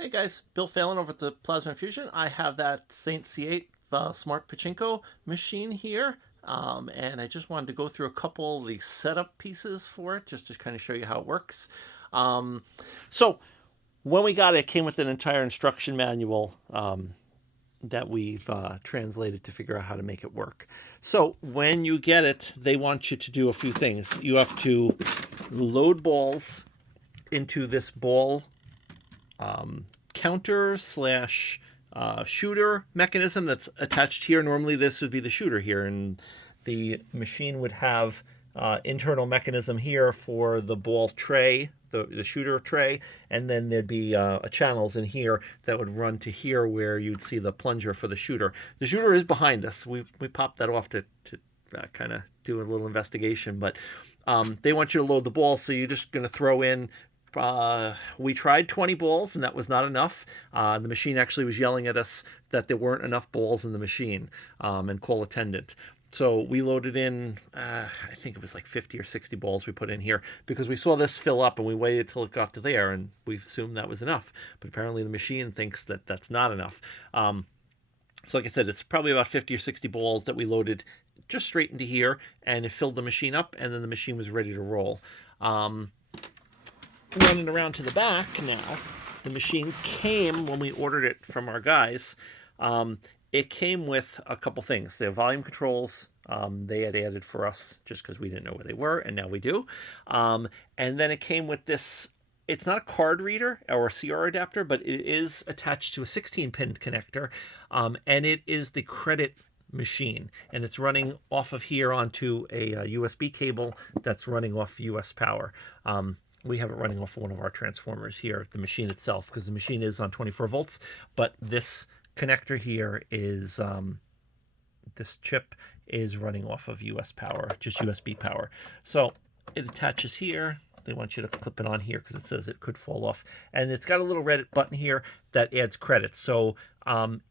Hey guys, Bill Phelan over at the Plasma Infusion. I have that Saint C8 Smart Pachinko machine here, and I just wanted to go through a couple of the setup pieces for it, just to kind of show you how it works. So when we got it, it came with an entire instruction manual that we've translated to figure out how to make it work. So when you get it, they want you to do a few things. You have to load balls into this ball counter slash shooter mechanism that's attached here. Normally this would be the shooter here, and the machine would have internal mechanism here for the ball tray, the shooter tray, and then there'd be channels in here that would run to here where you'd see the plunger for the shooter. The shooter is behind us. We popped that off to kind of do a little investigation, but they want you to load the ball, so you're just going to throw in we tried 20 balls and that was not enough. The machine actually was yelling at us that there weren't enough balls in the machine, and call attendant. So we loaded in, I think it was like 50 or 60 balls we put in here because we saw this fill up and we waited till it got to there and we assumed that was enough. But apparently the machine thinks that that's not enough. So like I said, it's probably about 50 or 60 balls that we loaded just straight into here, and it filled the machine up, and then the machine was ready to roll. Running around to the back now, the machine came when we ordered it from our guys. It came with a couple things. The volume controls they had added for us just because we didn't know where they were, and now we do. And then it came with this. It's not a card reader or a CR adapter, but it is attached to a 16-pin connector, and it is the credit machine, and it's running off of here onto a USB cable that's running off US power. We have it running off of one of our transformers here, the machine itself, because the machine is on 24 volts, but this connector here is, this chip is running off of US power, just USB power. So it attaches here. They want you to clip it on here because it says it could fall off. And it's got a little red button here that adds credits. So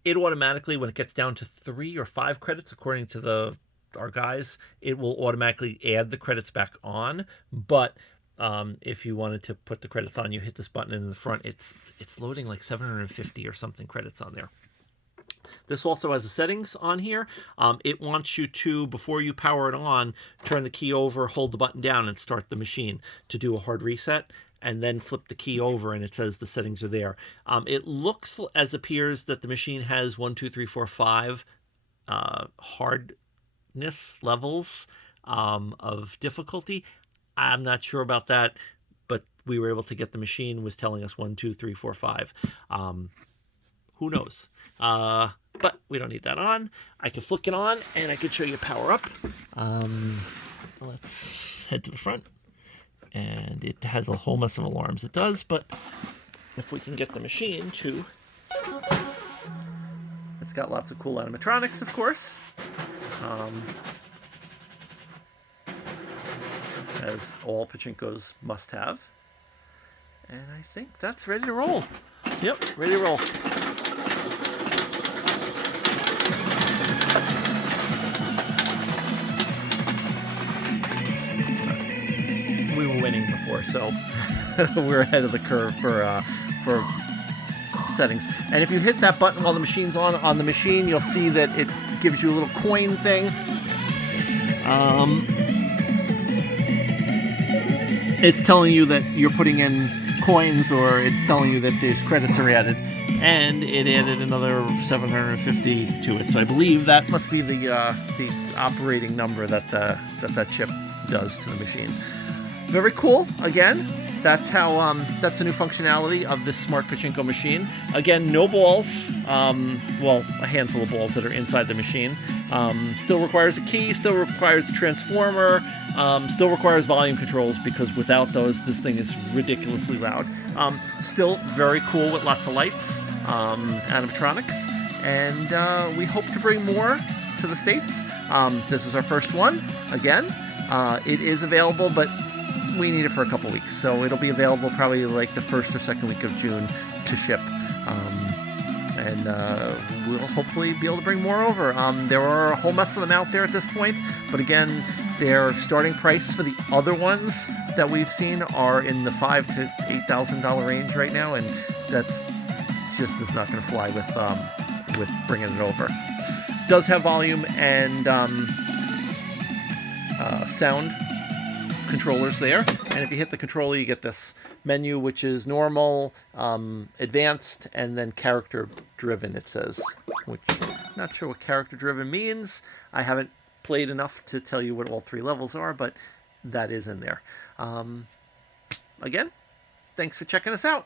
it automatically, when it gets down to 3 or 5 credits, according to our guys, it will automatically add the credits back on. But if you wanted to put the credits on, you hit this button, and in the front it's loading like 750 or something credits on there. This also has the settings on here. It wants you to, before you power it on, turn the key over, hold the button down, and start the machine to do a hard reset, and then flip the key over, and it says the settings are there. It looks as appears that the machine has 1, 2, 3, 4, 5 hardness levels of difficulty. I'm not sure about that, but we were able to get the machine was telling us 1, 2, 3, 4, 5. Who knows? But we don't need that on. I can flick it on, and I can show you power up. Let's head to the front. And it has a whole mess of alarms. It does, but if we can get the machine to... It's got lots of cool animatronics, of course. As all pachinkos must have. And I think that's ready to roll. Yep, ready to roll. We were winning before, so we're ahead of the curve for settings. And if you hit that button while the machine's on the machine, you'll see that it gives you a little coin thing. It's telling you that you're putting in coins, or it's telling you that these credits are added, and it added another 750 to it. So I believe that must be the operating number that chip does to the machine. Very cool. Again, that's how that's a new functionality of this Smart Pachinko machine. Again, no balls. Well, a handful of balls that are inside the machine. Still requires a key. Still requires a transformer. Still requires volume controls, because without those, this thing is ridiculously loud. Still very cool with lots of lights, animatronics, and we hope to bring more to the States. This is our first one. Again, it is available, but we need it for a couple weeks, so it'll be available probably like the first or second week of June to ship. And we'll hopefully be able to bring more over. There are a whole mess of them out there at this point, but again, their starting price for the other ones that we've seen are in the $5,000 to $8,000 range right now, and that's just is not going to fly with bringing it over. Does have volume and sound controllers there, and if you hit the controller you get this menu, which is normal, advanced, and then character driven, it says, which I'm not sure what character driven means. I haven't played enough to tell you what all 3 levels are, but that is in there. Again, thanks for checking us out.